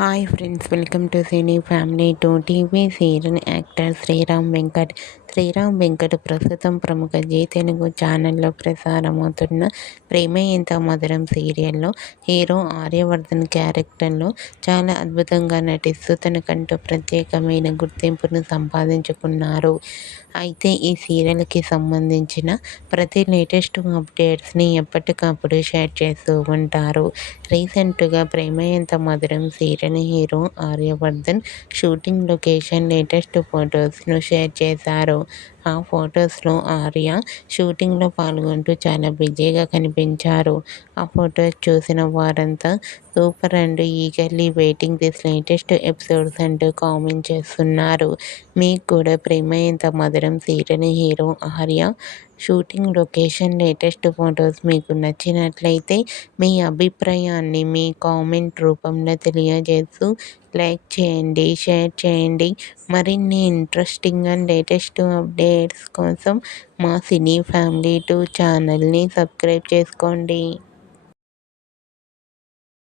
Hi friends, welcome to cine family two. TV serial actor Sriram Venkat ప్రస్తుతం ప్రముఖ G Telugu ఛానల్లో ప్రసారమవుతున్న ప్రేమ ఎంత మధురం సీరియల్లో హీరో ఆర్యవర్ధన్ క్యారెక్టర్లో చాలా అద్భుతంగా నటిస్తూ తనకంటూ ప్రత్యేకమైన గుర్తింపును సంపాదించుకున్నారు. అయితే ఈ సీరియల్కి సంబంధించిన ప్రతి లేటెస్ట్ అప్డేట్స్ని ఎప్పటికప్పుడు షేర్ చేస్తూ ఉంటారు. రీసెంట్గా Prema Entha Madhuram serial hero Aryavardhan shooting location latest ఫొటోస్ను షేర్ చేశారు. ఆ ఫొటోస్లో ఆర్య షూటింగ్లో పాల్గొంటూ చాలా బిజీగా కనిపించారు. ఆ ఫొటోస్ చూసిన వారంతా super and eagerly waiting this latest episodes అంటూ కామెంట్ చేస్తున్నారు. మీకు కూడా ప్రేమ Entha Madhuram serial hero Arya shooting location latest photos మీకు నచ్చినట్లయితే మీ అభిప్రాయాన్ని మీ కామెంట్ రూపంలో తెలియజేస్తూ లైక్ చేయండి, షేర్ చేయండి. మరిన్ని ఇంట్రెస్టింగ్ అండ్ లేటెస్ట్ అప్డేట్స్ కోసం మా సినీ ఫ్యామిలీ 2 ఛానల్ని సబ్స్క్రైబ్ చేసుకోండి.